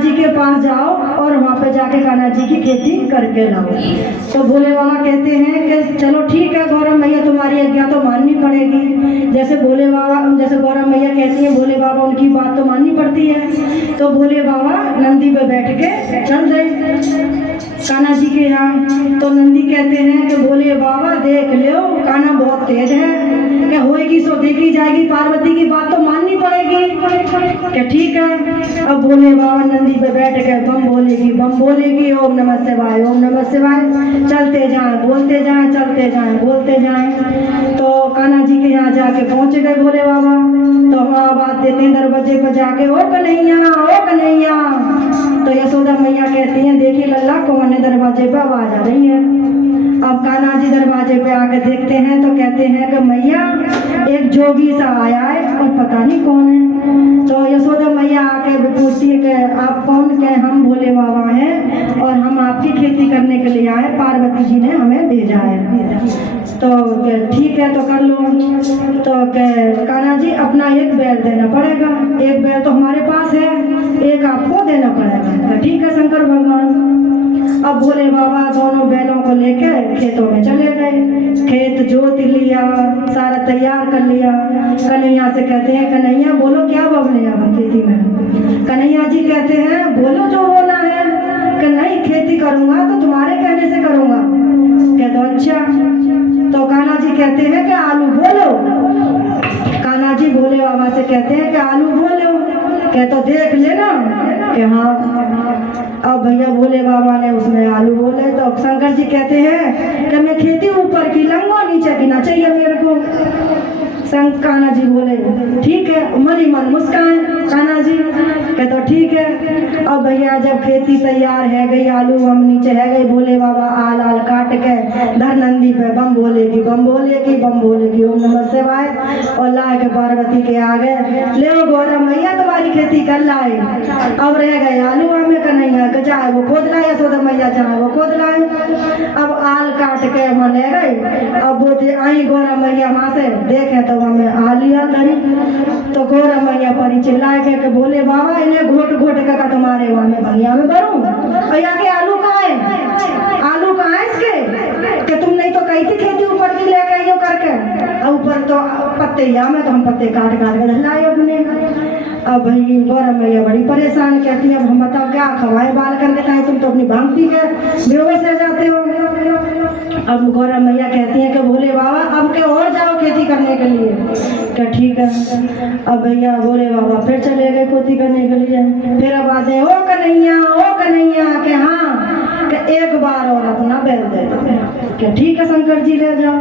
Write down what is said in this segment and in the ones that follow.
जी के पास जाओ और वहाँ पे जाके कान्हा जी की खेती करके लाओ। तो भोले बाबा कहते हैं कि चलो ठीक है गौरव मैया, तुम्हारी आज्ञा तो माननी पड़ेगी। जैसे गौरव मैया कहती हैं, भोले बाबा उनकी बात तो माननी पड़ती है। तो भोले बाबा नंदी पे बैठ के चल गए कान्हा जी के यहाँ। तो नंदी कहते हैं कि भोले बाबा देख लो कान्हा बहुत तेज है, क्या होएगी सो देखी जाएगी, पार्वती की बात तो माननी पड़ेगी। क्या ठीक है। अब भोले बाबा नंदी पे बैठ के बम बोलेगी, ओम नमः शिवाय, ओम नमः शिवाय, चलते जाएं बोलते जाएं, चलते जाएं बोलते जाएं। तो कान्हा जी के यहाँ जाके पहुँच गए भोले बाबा। तो हम आवाज देते हैं दरवाजे पर जाके, ओ कन्हैया, ओ कन्हैया। तो यशोदा मैया कहती हैं, देखिए लल्ला कौन है, दरवाजे पे आवाज आ रही है। अब कान्हा जी दरवाजे पे आके देखते हैं तो कहते हैं कि मैया एक जोगी सा आया है और पता नहीं कौन है। तो यशोदा मैया आके पूछती है कि आप कौन? क्या हम भोले बाबा हैं और हम आपकी खेती करने के लिए आए, पार्वती जी ने हमें भेजा है। तो ठीक है तो कर लो। तो कान्हा जी अपना एक बैल देना पड़ेगा, एक बैल तो हमारे पास है, एक आपको देना पड़ेगा। ठीक है शंकर भगवान। अब भोले बाबा दोनों बैलों को लेकर खेतों में चले गए, खेत जोत लिया, सारा तैयार कर लिया। कन्हैया से कहते हैं, कन्हैया बोलो क्या बबले अब खेती में? कन्हैया जी कहते हैं, बोलो जो होना है। कि नहीं खेती करूंगा तो तुम्हारे कहने से करूंगा। कहते अच्छा। तो कान्हा जी कहते हैं कि आलू बोलो। कान्हा जी भोले बाबा से कहते हैं कि आलू बोलो। कहते तो देख लेना कि हाँ। अब भैया भोले बाबा ने उसमें आलू बोले। तो शंकर जी कहते हैं कि मैं खेती ऊपर की लूंगा, नीचे की ना चाहिए मेरे को। कान्हा जी बोले ठीक है, मन ही मन मुस्कान कान्हा जी। कहते ठीक है। अब भैया जब खेती तैयार है गई, आलू हम नीचे है गई, भोले बाबा आल आल काट के धर नंदी पे बम बोलेगी, बम बोलेगी, बम बोलेगी, ओम नमः शिवाय। और ला के पार्वती के आगे ले गौरव मैया तुम्हारी खेती कर लाए। अब रह गए आलू हमें कन्हैया के, चाहे वो खोद लाए, यशोदा मैया चाहे वो खोद लाए। अब आल काट के वहाँ ले गई। अब वो आई गौरव मैया वहाँ से देखे तो हमें आ लिया धरी। तो गौरव मैया परी चिल्लाए के बोले बाबा इन्हें घोट घोट का तुम्हारे वहाँ में भंगिया में भरूं। भैया के आलू कहाँ है? आलू कहाँ है इसके? कि तुम नहीं तो कही थी खेती ऊपर की ले गई हो करके, ऊपर तो पत्ते यहाँ में, तो हम पत्ते काट काट के लाए अपने। अब भाई गौरव मैया बड़ी परेशान, कहती है अब हम बताओ क्या खवाए बाल करके, कहीं तुम तो अपनी भांग पी के बेहोश हो जाते हो। अब गौरव मैया कहती है कि भोले बाबा अब के और जाओ खेती करने के लिए। क्या ठीक है। अब भैया भोले बाबा फिर चले गए खेती करने के लिए। फिर अब आते हैं, ओ कन्हैया के हाँ कि एक बार और अपना बैल दे दो। क्या ठीक है शंकर जी ले जाओ।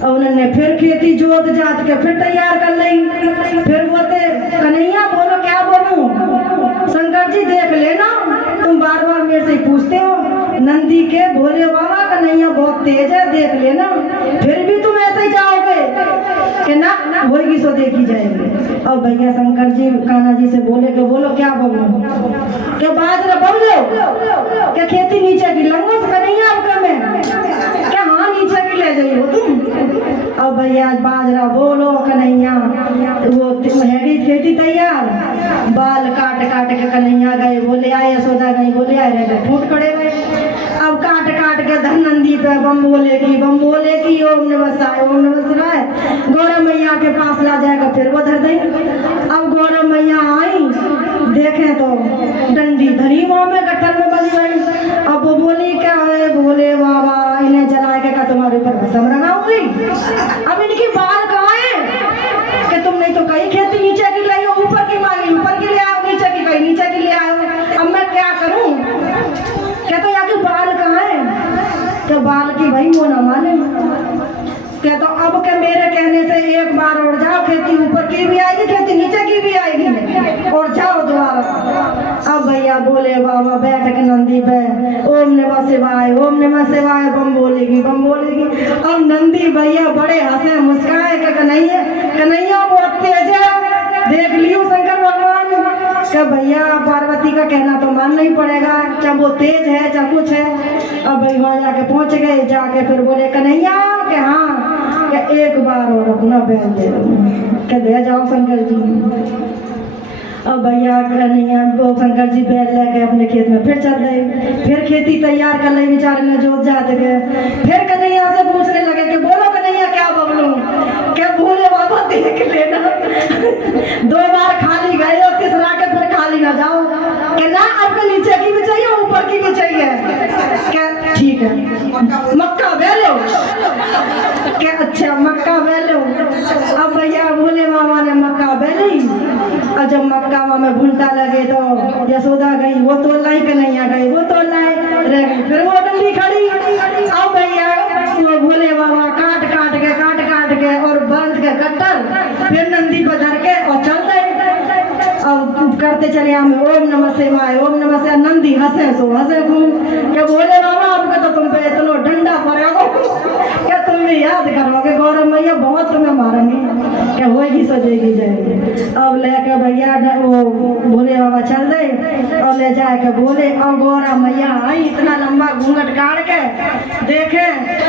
और उन्होंने फिर खेती जोत जात के फिर तैयार कर ली। फिर बोलते कन्हैया बोलो क्या बोलूं? शंकर जी देख लेना, तुम बार बार मेरे से पूछते हो। नंदी के भोले बाबा कन्हैया बहुत तेज है, देख लेना, फिर भी तुम ऐसे ही जाओगे कि ना होगी सो देखी जाएगी। और भैया शंकर जी कान्हा जी से बोले कि बोलो क्या बोलो? क्या बाजरा बोलो? क्या खेती नीचे की लंगो कन्हैया आपका में? क्या हाँ नीचे की ले जाइए तुम? अब भैया बाजरा बोलो कन्हैया, वो हैगी खेती तैयार। बाल काट काट के कन्हैया गए, बोले आए, यशोदा गई, बोले आए, रह गए फूट खड़े गए। अब काट काट के धन नंदी पे बम बोलेगी, ओम नमः शिवाय, ओम नमः शिवाय। गौरव मैया के पास ला जाएगा, फिर वो धर देंगे। अब गौरव मैया आई, देखें तो डंडी धरी वहाँ में गट्ठर में बज गई। अब वो बोली क्या है भोले बाबा इन्हें जला के का तुम्हारे ऊपर भस्म लगाऊंगी। अब इनकी बाल कहाँ है कि तुम नहीं तो कहीं खेती नीचे की लाई हो, ऊपर की मांगी ऊपर की ले आओ, नीचे की कहीं नीचे की ले आओ। अब मैं क्या करूं? क्या तो यहाँ के बाल कहाँ है? तो बाल की भाई वो ना माने। क्या तो अब के मेरे कहने से एक बार और जाओ, खेती ऊपर की भी आएगी, खेती नीचे की भी आएगी, और जाओ दोबारा। अब भैया बोले बाबा बैठ के नंदी पे ओम नमः शिवाय, ओम नमः शिवाय, बम बोलेगी, बम बोलेगी। अब नंदी भैया बड़े हंसे मुस्काए के कन्हैया बहुत तेज है, देख लियो शंकर भगवान का। भैया पार्वती का कहना तो मानना ही पड़ेगा, चाहे वो तेज है चाहे कुछ है। अब भैया जाके पहुंच गए, जाके फिर बोले कन्हैया के हाँ क्या एक बार और अपना बैल दे दो। क्या दे जाओ शंकर जी। अब भैया कन्हैया शंकर जी बैल लेके अपने खेत में फिर चल रहे। फिर खेती तैयार कर ले, बेचारे ने जोत जात गए। फिर कन्हैया से पूछने लगे कि बोलो कन्हैया क्या बबलू, क्या भोले बाबा देख लेना। 2 बार खाली गए और तीसरा के फिर खाली ना जाओ, कि ना आपको नीचे की भी चाहिए ऊपर की भी चाहिए। क्या ठीक है, मक्का बेलो। क्या अच्छा मक्का बेलो। अब भैया भोले बाबा ने मक्का बेली, और जब मक्का में भुनता लगे तो यशोदा गई, वो तो लाई, कन्हैया गई, वो तो लाई रह गई। फिर वो डंडी खड़ी। अब भैया वो भोले बाबा काट काट के और बांध के कट्टर फिर नंदी पर धर के और चल गए। अब करते चले हम ओम नमः शिवाय, ओम नमः शिवाय। नंदी हंसे सो हंसे खूब, क्या बोले बाबा आपका तो तुम पे इतना डंडा पड़ेगा, क्या तुम भी याद करोगे गौरव मैया बहुत तुम्हें मारेंगे, क्या होगी सजेगी जाएगी। अब लेके भैया वो भोले बाबा चल गए और ले जाए के बोले, और गौरव मैया आई इतना लंबा घूंघट काट के देखे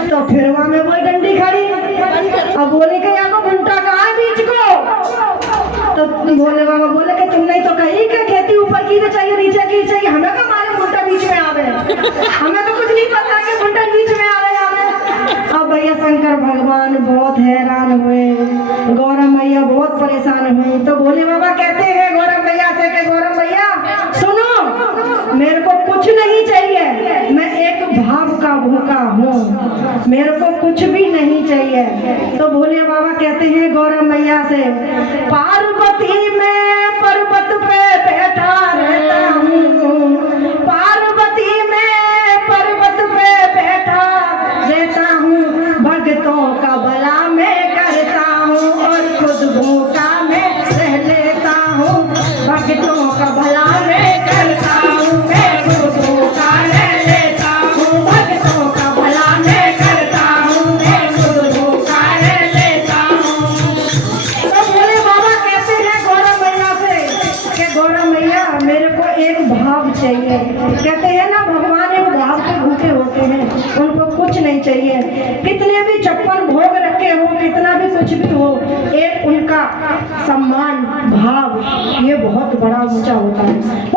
तो फिर वहां में वही डंडी खड़ी। अब बोले के यहाँ को घंटा कहाँ है बीच को। तो भोले बाबा बोले कि तुम नहीं तो कही कि खेती ऊपर की चाहिए नीचे की चाहिए, हमें का मालूम घंटा बीच में आवे, हमें तो कुछ नहीं पता कि घंटा बीच में आवे हमें। अब भैया शंकर भगवान बहुत हैरान हुए, गौरव मैया बहुत परेशान हुई। तो भोले बाबा कहते हैं गौरव मैया से कि गौरव मैया सुनो, मेरे को कुछ नहीं चाहिए, मैं एक भाव का भूखा हूँ, मेरे को कुछ भी नहीं चाहिए। तो भोले बाबा कहते हैं गौरव मैया से, पार्वती में पर्वत पे बैठा रहता हूँ, पार्वती में पर्वत पे बैठा रहता हूँ, भक्तों का भला मैं करता हूँ और खुद भूखा मैं रह लेता हूँ, भक्तों का भला मैं करता हूँ, मैं खुद भूखा रह लेता हूँ, भक्तों का भला मैं करता हूँ, मैं खुद भूखा रह लेता हूँ। तो भोले बाबा कहते हैं गौरव मैया से कि गौरव मैया मेरे को एक भाव चाहिए। कहते हैं ना भगवान एक भाव के भूखे होते हैं, उनको कुछ नहीं चाहिए, कितने भी 56 भोग रखे हो, कितना भी कुछ भी हो, एक उनका सम्मान भाव ये बहुत बड़ा ऊंचा होता है।